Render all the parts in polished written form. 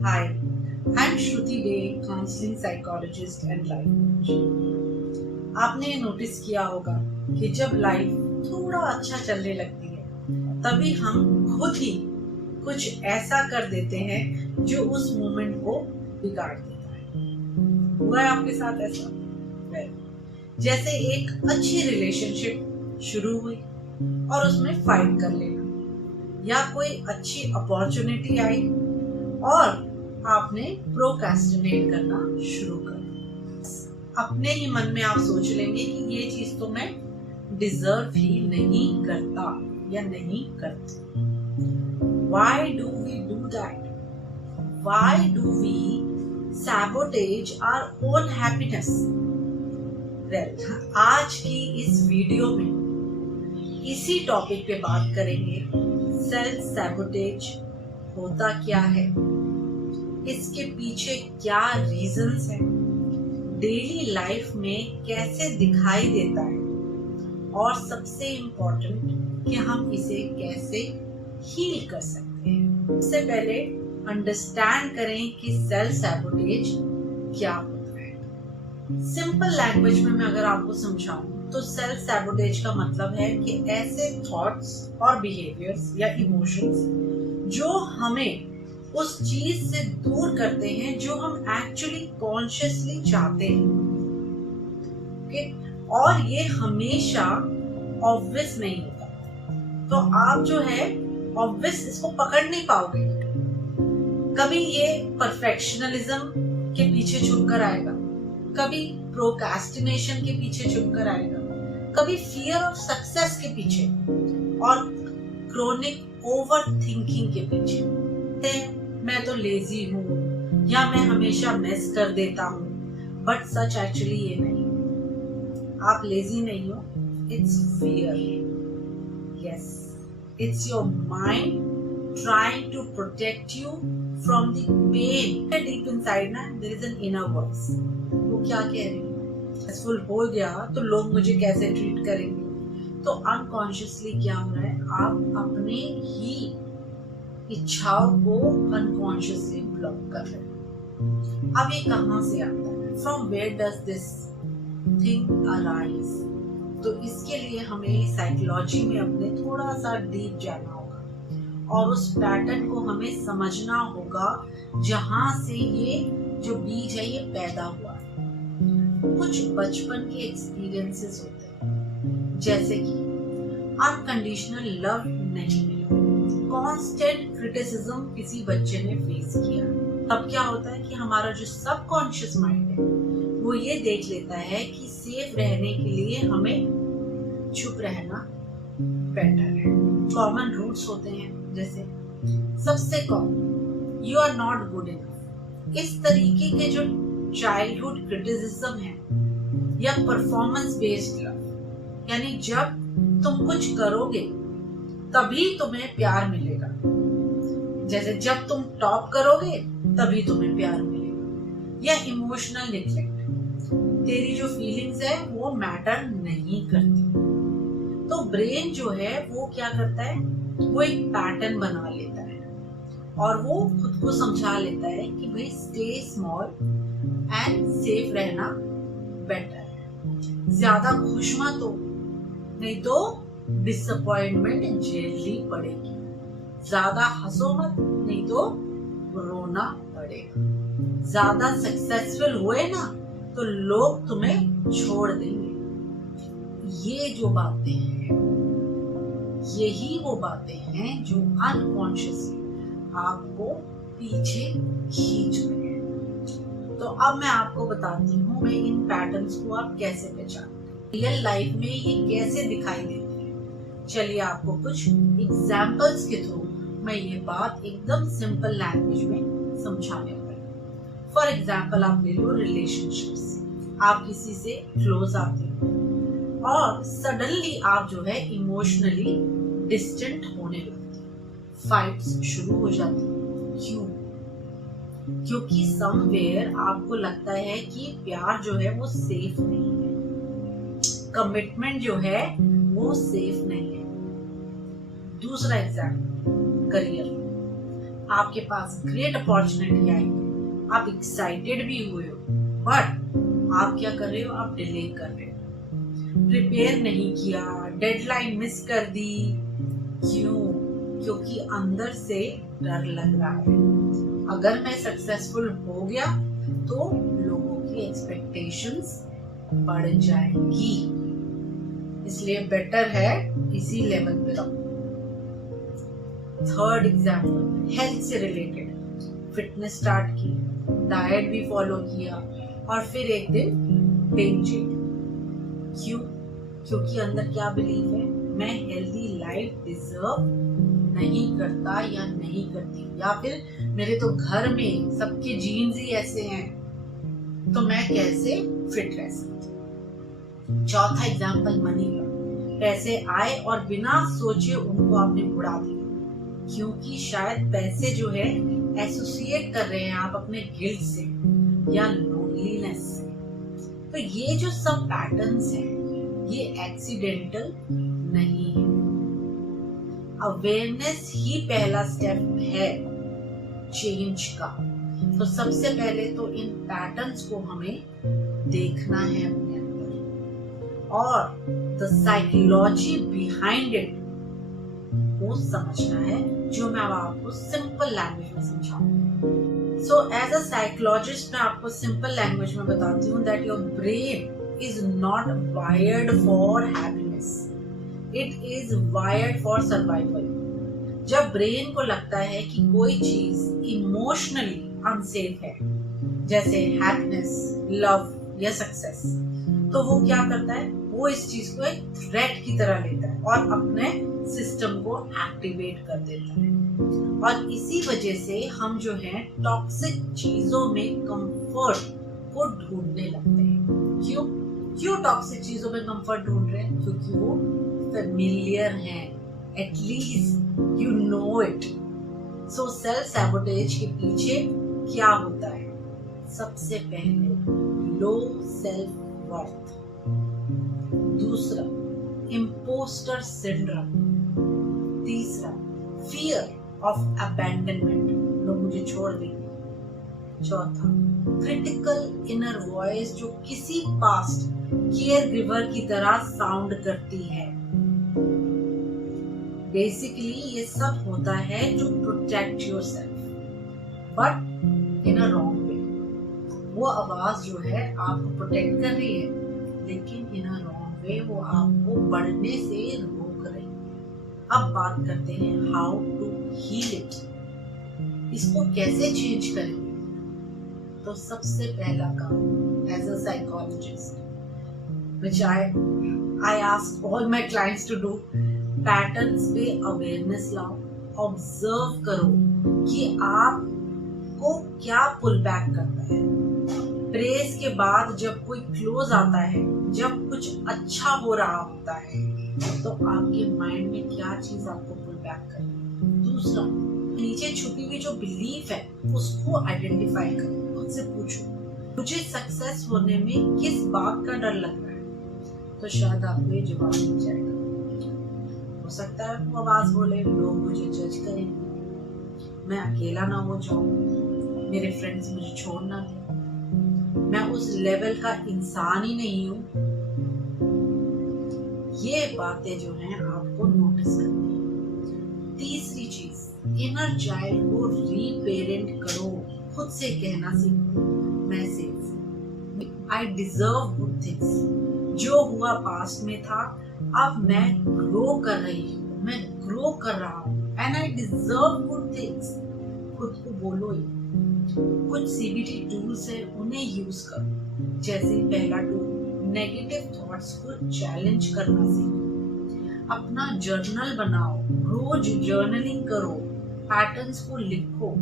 Hi, I'm Shruti Day, counseling psychologist and life coach. आपने notice किया होगा कि जब लाइफ थोड़ा अच्छा चलने लगती है तभी हम खुद ही कुछ ऐसा कर देते हैं जो उस मोमेंट को बिगाड़ देता है। हुआ है आपके साथ ऐसा? Well, जैसे एक अच्छी रिलेशनशिप शुरू हुई और उसमें फाइट कर लेना, या कोई अच्छी अपॉर्चुनिटी आई और आपने प्रोक्रेस्टिनेट करना शुरू कर दिया। अपने ही मन में आप सोच लेंगे कि ये चीज तो मैं डिजर्व ही नहीं करता या नहीं करती। Why do we do that? Why do we sabotage our own happiness? Well, आज की इस वीडियो में इसी टॉपिक पे बात करेंगे। सेल्फ सैबोटेज होता क्या है, इसके पीछे क्या रीजंस हैं, डेली लाइफ में कैसे दिखाई देता है और सबसे इम्पोर्टेंट कि हम इसे कैसे हील कर सकते हैं। सबसे पहले अंडरस्टैंड करें कि सेल्फ सैबोटेज क्या होता है। सिंपल लैंग्वेज में मैं अगर आपको समझाऊं तो सेल्फ सैबोटेज का मतलब है कि ऐसे थॉट्स और बिहेवियर्स या इमोशंस जो हमें उस चीज से दूर करते हैं जो हम एक्चुअली कॉन्शियसली चाहते हैं। ओके, और ये हमेशा ऑब्वियस नहीं होता, तो आप जो है ऑब्वियस इसको पकड़ नहीं पाओगे। कभी ये परफेक्शनलिज्म के पीछे छुपकर आएगा, कभी प्रोक्रेस्टिनेशन के पीछे छुपकर आएगा, कभी फियर ऑफ सक्सेस के पीछे और क्रोनिक ओवर थिंकिंग के पीछे। मैं तो लेजी हूँ या मैं हमेशा मिस कर देता हूँ, बट सच एक्चुअली ये नहीं। आप लेजी नहीं हो, it's fear. Yes, it's your mind trying to protect you from the pain. Deep inside ना there is an inner voice. वो क्या कह रही है, सक्सेसफुल हो गया तो लोग मुझे कैसे ट्रीट करेंगे। तो अनकॉन्शियसली क्या हो रहा है, आप अपने ही इच्छाओं को अनकॉन्शियसली ब्लॉक कर रहे हैं। अब ये कहां से आता है, from where does this thing arise. तो इसके लिए हमें साइकोलॉजी में अपने थोड़ा सा डीप जाना होगा और उस पैटर्न को हमें समझना होगा जहां से ये जो बीज है ये पैदा हुआ है। कुछ बचपन के एक्सपीरियंसेस होते हैं, जैसे कि अनकंडीशनल लव नहीं मिला, कांस्टेंट क्रिटिसिज्म किसी बच्चे ने फेस किया। तब क्या होता है कि हमारा जो सबकॉन्शियस माइंड है वो ये देख लेता है कि सेफ रहने के लिए हमें चुप रहना बेटर है। कॉमन रूट्स होते हैं, जैसे सबसे common you are not good enough. इस तरीके के जो चाइल्डहुड क्रिटिसिज्म है या परफॉर्मेंस बेस्ड लव, यानी जब तुम कुछ करोगे तभी तुम्हें प्यार मिलेगा, जैसे जब तुम टॉप करोगे तभी तुम्हें प्यार मिलेगा। या इमोशनल निग्लेक्ट, तेरी जो फीलिंग्स है वो मैटर नहीं करती। तो ब्रेन जो है वो क्या करता है, वो एक पैटर्न बना लेता है और वो खुद को समझा लेता है कि भाई स्टे स्मॉल एंड सेफ रहना बेटर है। ज्यादा खुश मत हो, नहीं तो डिसअपॉइंटमेंट झेलनी पड़ेगी। ज्यादा हंसो मत, नहीं तो रोना पड़ेगा। ज्यादा सक्सेसफुल हुए ना तो लोग तुम्हें छोड़ देंगे। ये जो बातें हैं, यही वो बातें हैं जो अनकॉन्शियसली आपको पीछे खींच रहे हैं। तो अब मैं आपको बताती हूँ मैं इन पैटर्न्स को आप कैसे पहचानते हैं, रियल लाइफ में ये कैसे दिखाई देते हैं। चलिए आपको कुछ एग्जाम्पल्स के थ्रू मैं ये बात एकदम सिंपल लैंग्वेज में समझाने वाली हूँ। फॉर एग्जाम्पल आप ले लो रिलेशनशिप्स। आप किसी से क्लोज आते हैं और सडनली आप जो है इमोशनली डिस्टेंट होने लगते हैं, फाइट्स शुरू हो जाती है। क्यों? क्योंकि समवेयर आपको लगता है कि प्यार जो है वो सेफ नहीं है, कमिटमेंट जो है वो सेफ नहीं है। दूसरा एग्जाम्पल, करियर। आपके पास ग्रेट अपॉर्चुनिटी आई है, आप एक्साइटेड भी हुए हो, बट आप क्या कर रहे हो, आप डिले कर रहे हो, प्रिपेयर नहीं किया, डेडलाइन मिस कर दी। क्यों? क्योंकि अंदर से डर लग रहा है, अगर मैं सक्सेसफुल हो गया तो लोगों की एक्सपेक्टेशंस बढ़ जाएंगी, इसलिए बेटर है इसी लेवल पे रहो। थर्ड एग्जाम्पल, हेल्थ से रिलेटेड, फिटनेस स्टार्ट की, डाइट भी फॉलो किया और फिर एक दिन बिंज ईट। क्यों? क्योंकि अंदर क्या बिलीव है, मैं हेल्दी लाइफ डिजर्व नहीं करता या नहीं करती, या फिर मेरे तो घर में सबके जीन्स ही ऐसे हैं, तो मैं कैसे फिट रह सकती। चौथा एग्जाम्पल मनी का, पैसे आए और बिना सोचे उनको आपने उड़ा दिया, क्योंकि शायद पैसे जो है एसोसिएट कर रहे हैं आप अपने गिल्ट से या लोनलीनेस से। तो ये जो सब पैटर्न्स हैं ये एक्सीडेंटल नहीं है, अवेयरनेस ही पहला स्टेप है चेंज का। तो सबसे पहले तो इन पैटर्न्स को हमें देखना है अपने अंदर और द साइकोलॉजी बिहाइंड इट को समझना है, जो मैं अब आपको सिंपल लैंग्वेज में समझाऊंगी। सो एज अ साइकोलॉजिस्ट मैं आपको सिंपल लैंग्वेज में बताती हूँ that your brain is not wired for happiness, it is wired for survival. जब ब्रेन को लगता है कि कोई चीज इमोशनली अनसेफ है, जैसे हैप्पीनेस, लव या सक्सेस, तो वो क्या करता है, वो इस चीज को एक थ्रेट की तरह लेता है और अपने सिस्टम को एक्टिवेट कर देता है। और इसी वजह से हम जो है टॉक्सिक चीजों में कंफर्ट को ढूंढने लगते हैं। क्यों टॉक्सिक चीजों में कंफर्ट ढूंढ रहे हैं? क्योंकि वो फेमिलियर हैं, at least you know it. So self sabotage के पीछे क्या होता है? सबसे पहले लो सेल्फ वर्थ, दूसरा इम्पोस्टर सिंड्रोम, तीसरा फियर ऑफ अबैंडनमेंट, लोग मुझे छोड़ देंगे, चौथा क्रिटिकल इनर वॉइस जो किसी पास्ट केयर गिवर की तरह साउंड करती है। बेसिकली ये सब होता है to protect yourself but in a wrong way. वो आवाज जो है आपको प्रोटेक्ट कर रही है, लेकिन इन अ रॉन्ग वे वो आपको बढ़ने से रोक रही है। अब बात करते हैं हाउ टू हील इट, इसको कैसे चेंज करेंगे? तो सबसे पहला काम as a psychologist which I ask all my clients to do, patterns पे अवेयरनेस लाओ, ऑब्जर्व करो कि आपको क्या पुल बैक करता है। प्रेस के बाद जब कोई क्लोज आता है, जब कुछ अच्छा हो रहा होता है, तो आपके माइंड में क्या चीज आपको पुल बैक कर रही है। दूसरा, नीचे छुपी हुई जो बिलीफ है उसको आइडेंटिफाई करो, खुद से पूछो मुझे सक्सेस होने में किस बात का डर लग रहा है, तो शायद आपको ये जवाब मिल जाएगा। हो सकता है वो आवाज बोले लोग मुझे जज करेंगे, मैं अकेला ना हो जाऊं, मेरे फ्रेंड्स मुझे छोड़ ना दें, मैं उस लेवल का इंसान ही नहीं हूं। ये बातें जो हैं आपको नोटिस करनी है। तीसरी चीज, इनर चाइल्ड को रीपेरेंट करो, खुद से कहना सीखो मैं safe, I deserve good things, जो हुआ पास्ट में था अब मैं ग्रो कर रही हूँ, मैं ग्रो कर रहा हूँ and I deserve good things. खुद को बोलो ये। कुछ सीबीटी टूल्स है उन्हें यूज करो, जैसे पहला टूल नेगेटिव थॉट्स को चैलेंज करना सीखो, अपना जर्नल बनाओ, रोज जर्नलिंग करो, पैटर्न्स को लिखो,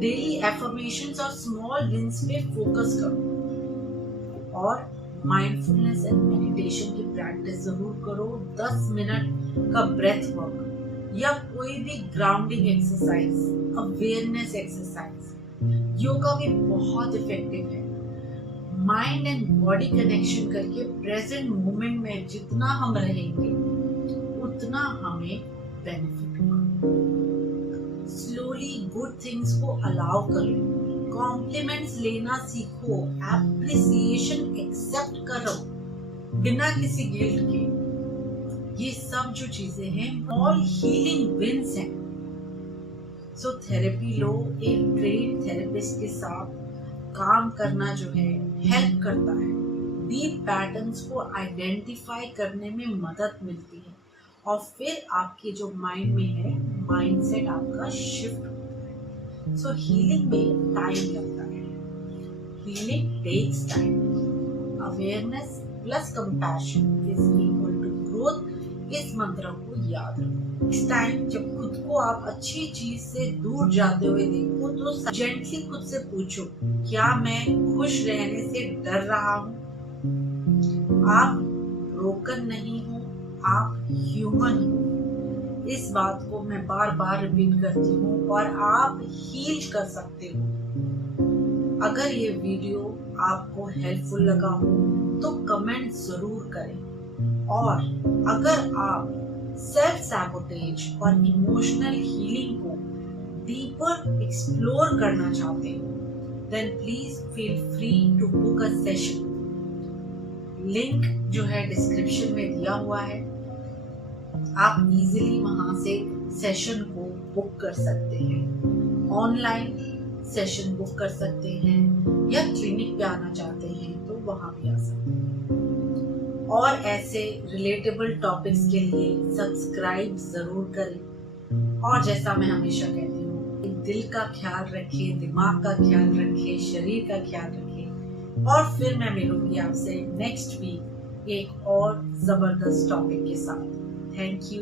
डेली एफर्मेशंस और स्मॉल विंस पे फोकस करो और माइंडफुलनेस एंड मेडिटेशन की प्रैक्टिस जरूर करो। 10 मिनट का ब्रेथ वर्क या कोई भी grounding exercise, awareness exercise, yoga भी बहुत इफेक्टिव है। माइंड एंड बॉडी कनेक्शन करके प्रेजेंट मोमेंट में जितना हम रहेंगे उतना हमें बेनिफिट होगा। स्लोली बुरी गुड थिंग्स को अलाउ करो, कॉम्प्लीमेंट्स लेना सीखो, एप्रिसिएशन एक्सेप्ट करो बिना किसी गिल्ट के। ये सब जो चीजें हैं ऑल हीलिंग विंस हैं। सो थेरेपी लो, एक ट्रेन थेरेपिस्ट के साथ काम करना जो है हेल्प करता है। डीप पैटर्न्स को आइडेंटिफाई करने में मदद मिलती है और फिर आपके जो माइंड में है माइंडसेट आपका शिफ्ट होता है। सो हीलिंग में टाइम लगता है, healing takes time. Awareness plus compassion is equal to growth. इस मंत्र को याद रखो। इस टाइम जब खुद को आप अच्छी चीज से दूर जाते हुए देखो तो जेंटली खुद से पूछो, क्या मैं खुश रहने से डर रहा हूँ? आप ब्रोकन नहीं हो, आप ह्यूमन हो। इस बात को मैं बार बार रिपीट करती हूँ और आप हील कर सकते हो। अगर ये वीडियो आपको हेल्पफुल लगा हो तो कमेंट जरूर करें, और अगर आप सेल्फ सैबोटेज और इमोशनल हीलिंग को डीपर एक्सप्लोर करना चाहते हो then please feel free to book a session. Link जो है डिस्क्रिप्शन में दिया हुआ है, आप इजीली वहां से सेशन को बुक कर सकते हैं। ऑनलाइन सेशन बुक कर सकते हैं या क्लिनिक पे आना चाहते हैं तो वहां भी आ सकते हैं। और ऐसे रिलेटेबल टॉपिक्स के लिए सब्सक्राइब जरूर करें। और जैसा मैं हमेशा कहती हूँ, दिल का ख्याल रखें, दिमाग का ख्याल रखें, शरीर का ख्याल रखें। और फिर मैं मिलूंगी आपसे नेक्स्ट वीक एक और जबरदस्त टॉपिक के साथ। Thank you.